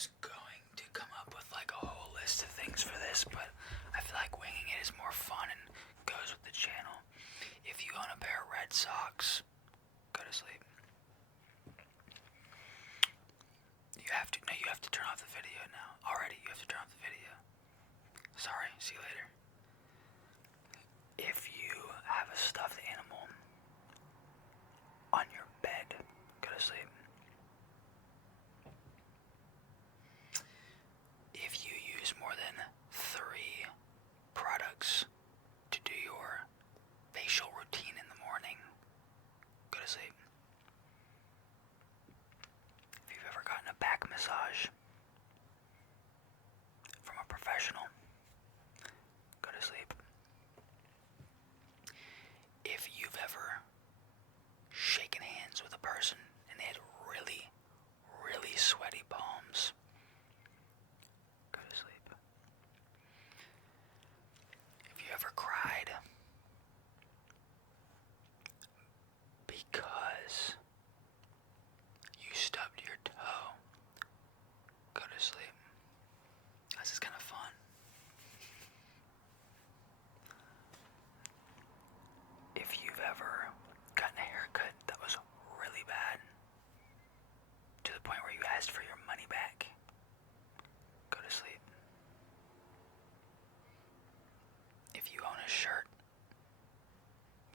was going to come up with like a whole list of things for this, but I feel like winging it is more fun and goes with the channel. If you own a pair of red socks, go to sleep. You have to turn off the video now. Already, you have to turn off the video. Sorry, see you later. If you have a stuffed animal on your bed, go to sleep. If you use more than 3 products to do your facial routine in the morning, go to sleep. If you've ever gotten a back massage from a professional, go to sleep. If you've ever shaken hands with a person and they had really, really sweaty palms, go to sleep. If you ever cried because you stubbed your toe, go to sleep. This is kind of fun. If you've ever gotten a haircut that was really bad, to the point where you asked for your money back, go to sleep. If you own a shirt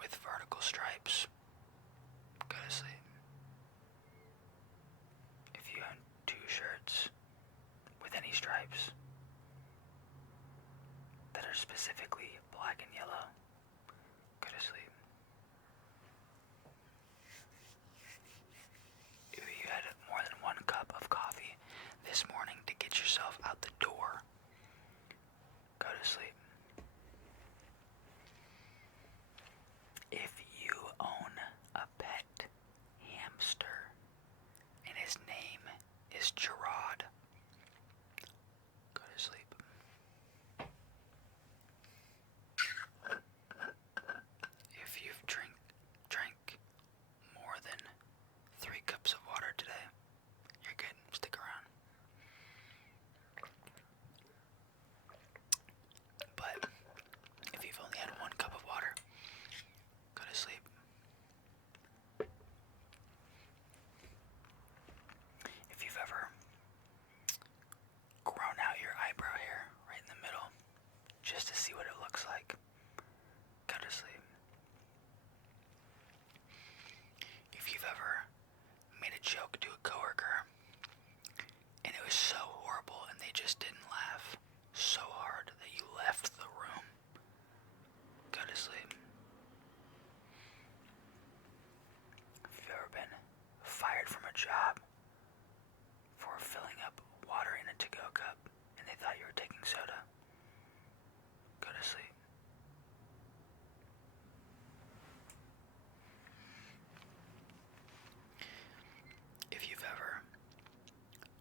with vertical stripes, go to sleep. If you own 2 shirts with any stripes that are specifically black and yellow, go to sleep. If you had more than 1 cup of coffee this morning to get yourself out the door, go to sleep. If you own a pet hamster and his name is Gerard, go to sleep. If you've drank more than 3 cups of water today, you're good. Stick around. But if you've only had 1 cup of water, go to sleep. If you've ever grown out your eyebrow hair right in the middle just to see what it looks like, go to sleep. If you've ever made a joke to a coworker and it was so horrible and they just didn't laugh so hard that you left the room, go to sleep. If you've ever been fired from a job for filling up water in a to-go cup and they thought you were taking soda, go to sleep. If you've ever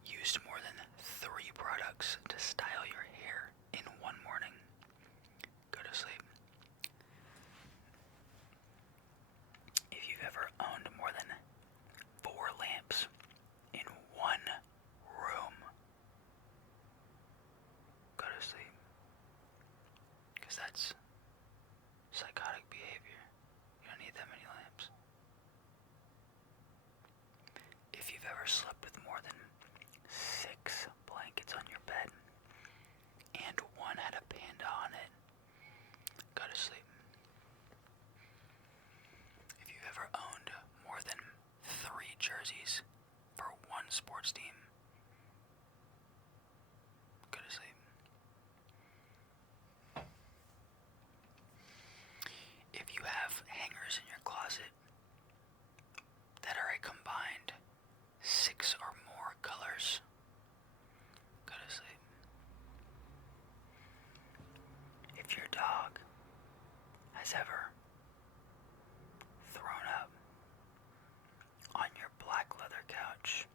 used more than 3 products to style your hair in one morning, go to sleep. If you've ever owned more than 4 lamps in one room, go to sleep. Because that's psychotic behavior. You don't need that many lamps. If you've ever slept with more than 6 blankets on your bed and one had a panda on it, go to sleep. If you've ever owned more than 3 jerseys for one sports team, go to sleep. If you have hangers in your closet that are a combined 6 or more colors, go to sleep. If your dog has ever thrown up on your black leather couch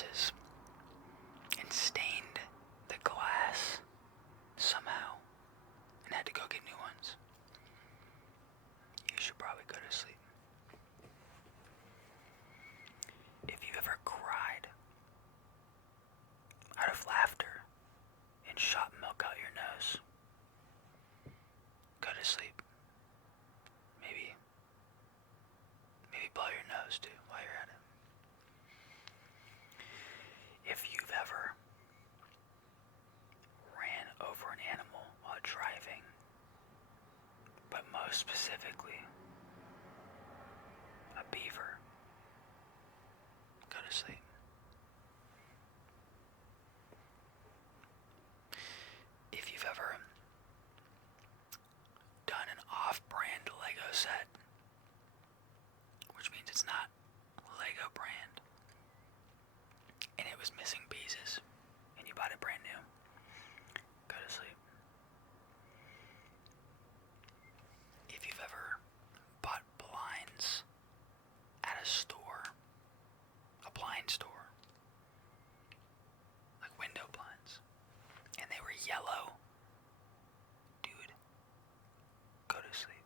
glasses and stained the glass somehow and had to go get new ones. You should probably go to sleep. If you've ever cried out of laughter and shot milk out your nose, go to sleep. Maybe blow your nose too while you're at it. If you've ever ran over an animal while driving, but most specifically a beaver, go to sleep. If you've ever done an off-brand Lego set, which means it's not Lego brand, and it was missing pieces, and you bought it brand new, go to sleep. If you've ever bought blinds at a store, a blind store, like window blinds, and they were yellow, dude, go to sleep.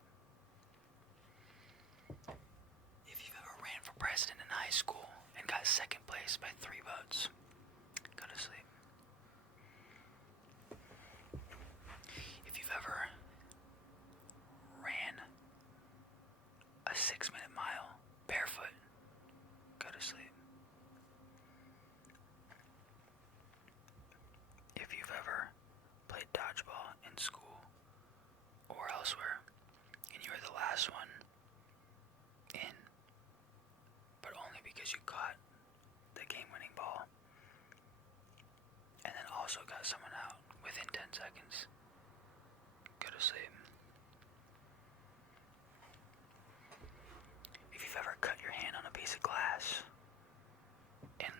If you've ever ran for president in high school and got second place by 3 votes, go to sleep. If you've ever ran a 6-minute mile barefoot, go to sleep. If you've ever played dodgeball in school or elsewhere and you were the last one in, but only because you caught the game-winning ball and then also got someone out within 10 seconds, go to sleep. If you've ever cut your hand on a piece of glass and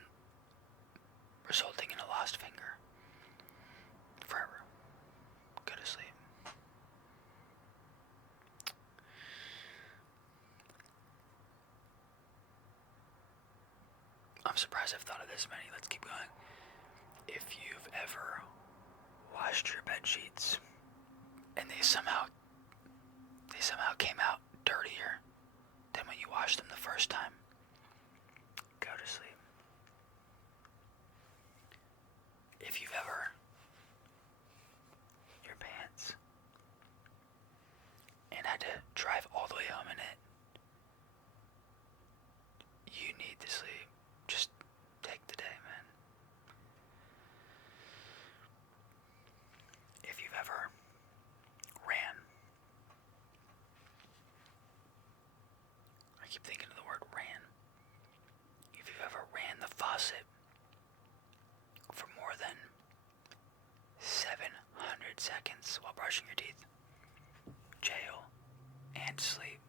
resulting in a lost finger forever, go to sleep. I'm surprised I've thought of this many. Let's keep going. If you've ever washed your bed sheets and they somehow came out dirtier than when you washed them the first time, go to sleep. If you've ever your pants and had to drive all the way home in it, you need to sleep. Just take the day, man. If you've ever ran, I keep thinking of the word ran. If you've ever ran the faucet for more than 700 seconds while brushing your teeth, jail and sleep.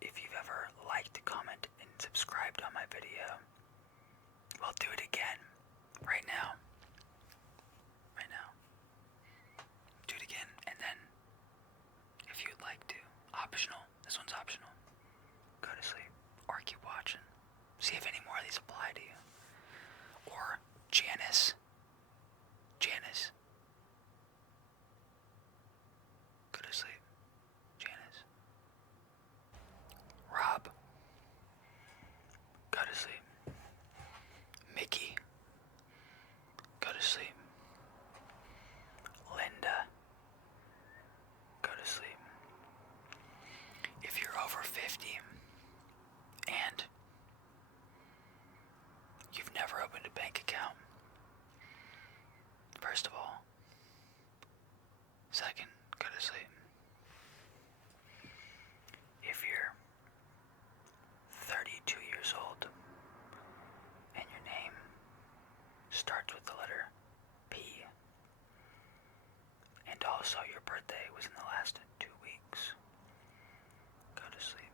If you've ever liked, comment, and subscribed on my video, well, do it again. Right now. Right now. Do it again, and then, if you'd like to, optional, this one's optional, go to sleep, or keep watching. See if any more of these apply to you. Or Janice. Go to sleep. Janice. Rob. Go to sleep. Mickey. Go to sleep. Linda. Go to sleep. If you're over 50 and you've never opened a bank account, first of all. Second, go to sleep. If you're 32 years old and your name starts with the letter P, and also your birthday was in the last 2 weeks, go to sleep.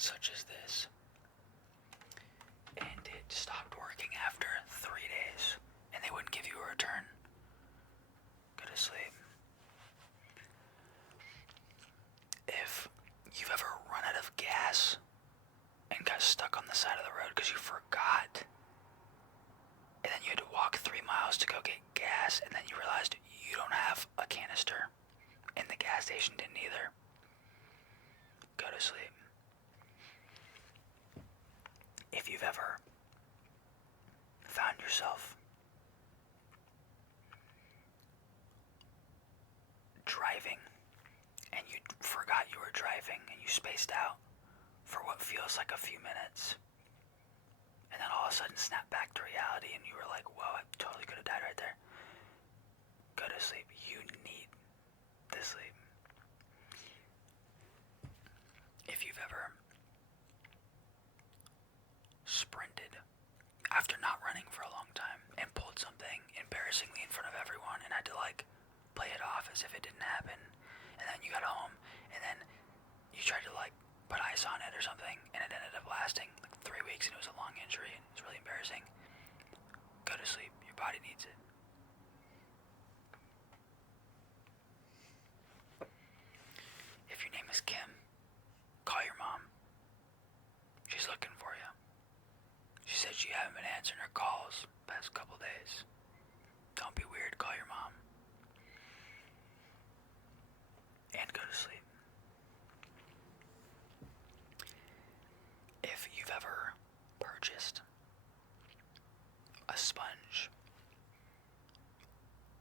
such as this, and it stopped working after 3 days, and they wouldn't give you a return. Go to sleep. If you've ever run out of gas and got stuck on the side of the road because you forgot, and then you had to walk 3 miles to go get gas, and then you realized you don't have a canister, and the gas station didn't either, go to sleep. If you've ever found yourself driving and you forgot you were driving and you spaced out for what feels like a few minutes, and then all of a sudden snap back to reality and you were like, whoa, I totally could have died right there, go to sleep. You need to sleep. If you've ever sprinted after not running for a long time and pulled something embarrassingly in front of everyone and had to play it off as if it didn't happen, and then you got home and then you tried to put ice on it or something and it ended up lasting 3 weeks and it was a long injury and it was really embarrassing, go to sleep. Your body needs it. If your name is Kim, call your mom. She's looking for you. She said you haven't been answering her calls the past couple days. Don't be weird, call your mom. And go to sleep. If you've ever purchased a sponge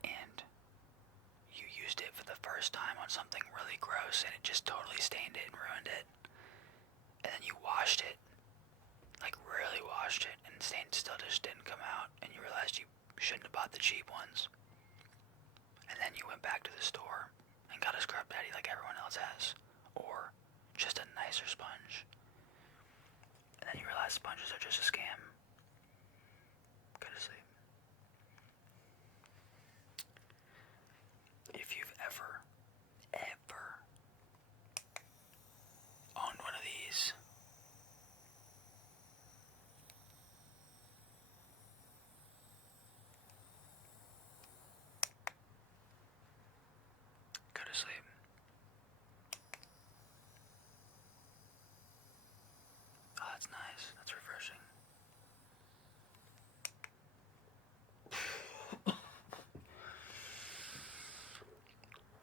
and you used it for the first time on something really gross and it just totally stained it and ruined it, and then you washed it, really washed it, and the stain still just didn't come out, and you realized you shouldn't have bought the cheap ones, and then you went back to the store and got a scrub daddy like everyone else has, or just a nicer sponge, and then you realize sponges are just a scam, go to sleep. If you've ever owned one of these, go to sleep. Oh, that's nice. That's refreshing.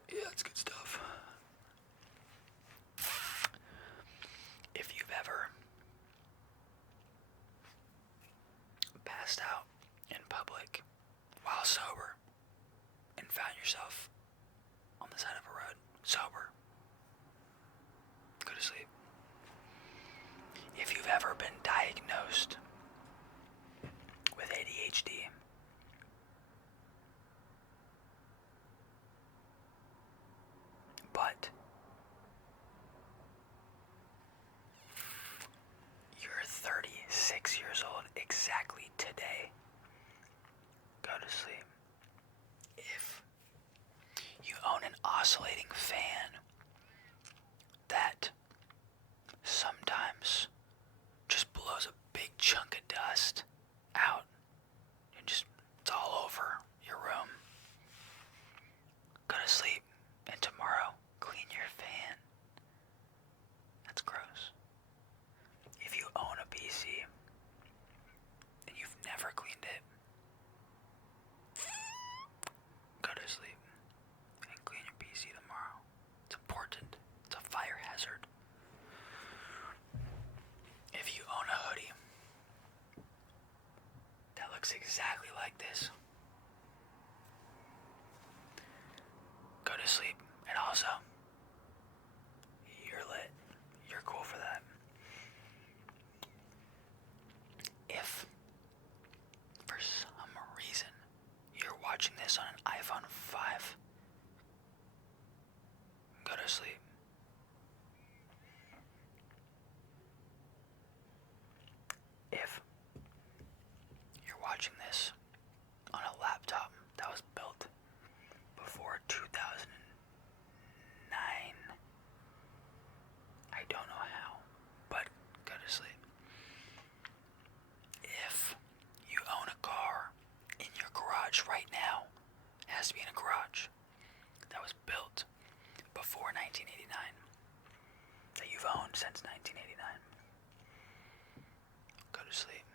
Yeah, that's good stuff. If you've ever passed out in public while sober and found yourself on the side of a road sober, go to sleep. If you've ever been diagnosed with ADHD, but you're 36 years old exactly today, go to sleep. If you own an oscillating fan that sometimes just blows a big chunk of dust out and just it's all over your room, go to sleep, and tomorrow clean your fan. That's gross. If you own a PC and you've never cleaned it, go to sleep and clean your PC tomorrow. It's important. It's a fire hazard. If you own a hoodie that looks exactly like this, go to sleep. And also, you're lit. You're cool for that. If for some reason you're watching this on an iPhone 5, go to sleep. If you're watching this since 1989. Go to sleep.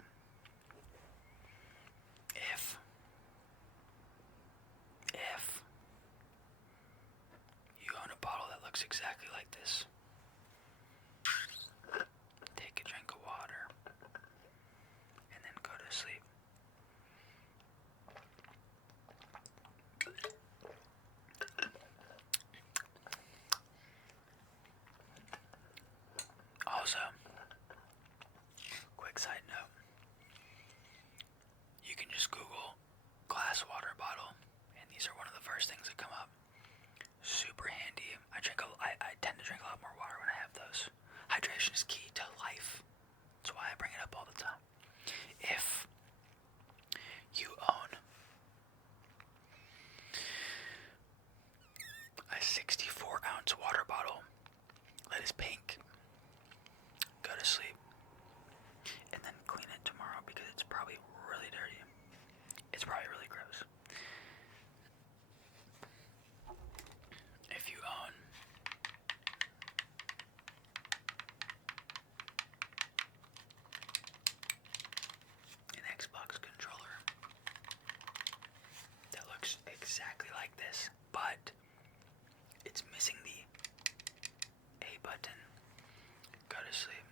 If you own a bottle that looks exactly like this, take a drink of water and then go to sleep. Also, quick side note, you can just Google glass water bottle, and these are one of the first things that come up. Super handy. I tend to drink a lot more water when I have those. Hydration is key to life. That's why I bring it up all the time. If you own a 64-ounce water bottle that is pink, go to sleep and then clean it tomorrow because it's probably really dirty. It's probably really gross. If you own an Xbox controller that looks exactly like this, but it's missing the A button, go to sleep.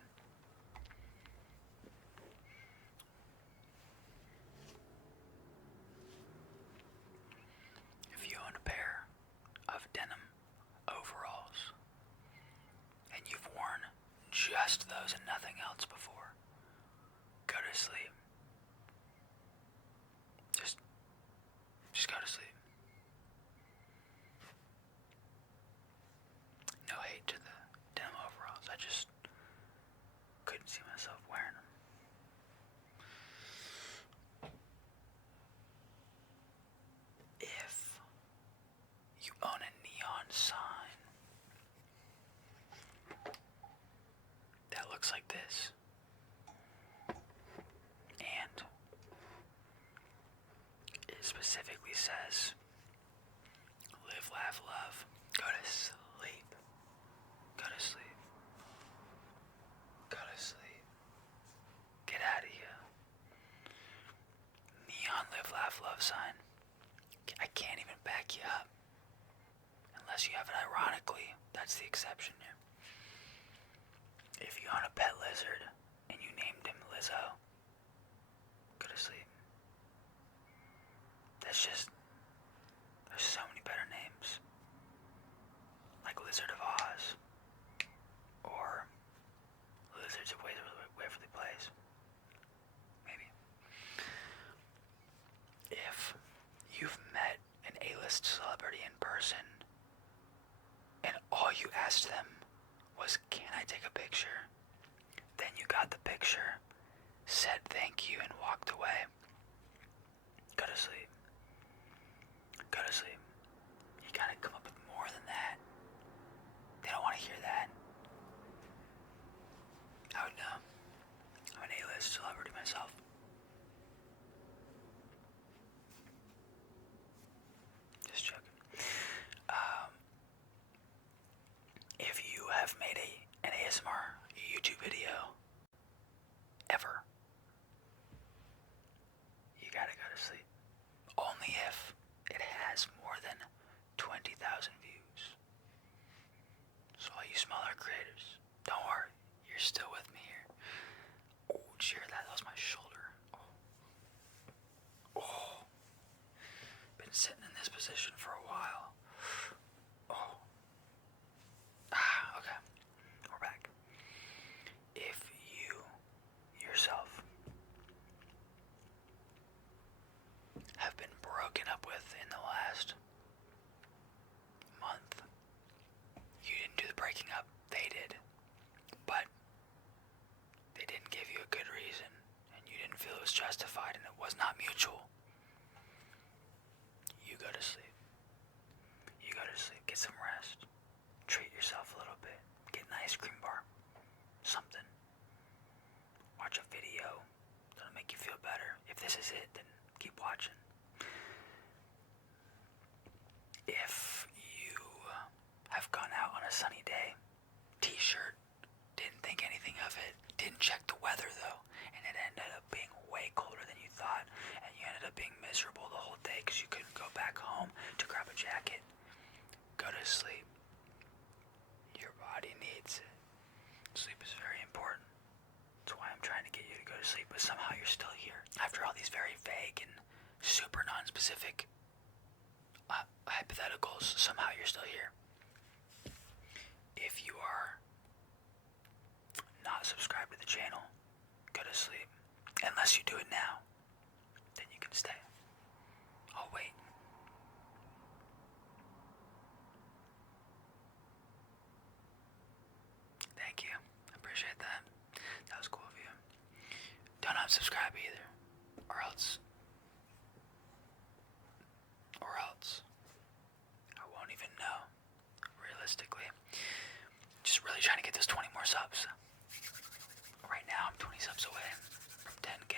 If you own a pair of denim overalls and you've worn just those and nothing else before, go to sleep. Just go to sleep. No hate to the denim overalls. I just couldn't see myself wearing them. If you own a neon sign that looks like this, and it specifically says, live, laugh, love, go to sleep. Go to sleep. Go to sleep. Get out of here. Neon live, laugh, love sign. I can't even back you up. Unless you have it ironically. That's the exception here. If you own a pet lizard and you named him Lizzo, go to sleep. There's so many better names. Like Lizard of Oz. Or Lizards of Waverly Place. Maybe. If you've met an A-list celebrity in person and all you asked them was, can I take a picture? Then you got the picture, said thank you, and walked away. Go to sleep. Go to sleep. You gotta come up with more than that. They don't want to hear that. I would know. I'm an A-list celebrity myself. Just joking. If you have made an ASMR YouTube video ever, you gotta go to sleep. Only if it has more than 20,000 views. So all you smaller creators, don't worry, you're still with me here. Oh, did you hear that? That was my shoulder. Oh. Been sitting in this position for a while. Oh. Okay. We're back. If you yourself have been broken up with in the last month, you didn't do the breaking up, they did. But they didn't give you a good reason, and you didn't feel it was justified, and it was not mutual. You go to sleep. You go to sleep. Get some rest. Treat yourself a little bit. Get an ice cream bar. Something. Watch a video that'll make you feel better. If this is it, then keep watching. If you have gone out on a sunny day, t-shirt, didn't check the weather though, and it ended up being way colder than you thought, and you ended up being miserable the whole day because you couldn't go back home to grab a jacket. Go to sleep. Your body needs it. Sleep is very important. That's why I'm trying to get you to go to sleep, but somehow you're still here. After all these very vague and super non-specific hypotheticals, somehow you're still here. If you are not subscribed to the channel, go to sleep. Unless you do it now, then you can stay. I'll wait. Thank you. I appreciate that. That was cool of you. Don't unsubscribe either. Or else I won't even know. Realistically. Just really trying to get those 20 more subs. Right now I'm 20 subs away from 10K.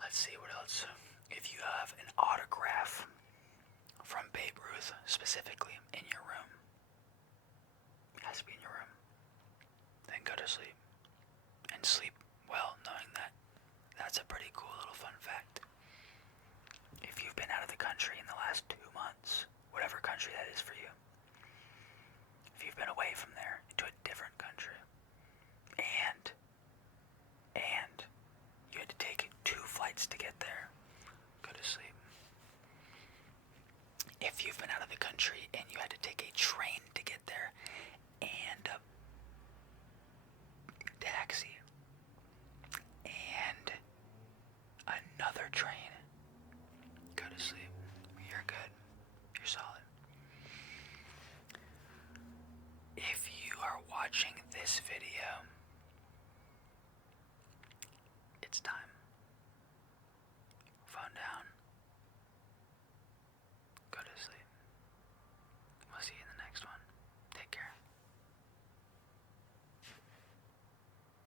Let's see what else. If you have an autograph from Babe Ruth specifically in your room, it has to be in your room, then go to sleep. And sleep well, knowing that that's a pretty cool little fun fact. If you've been out of the country in the last 2 months, whatever country that is for you, if you've been away from there into a different country, and you had to take 2 flights to get there, go to sleep. If you've been out of the country and you had to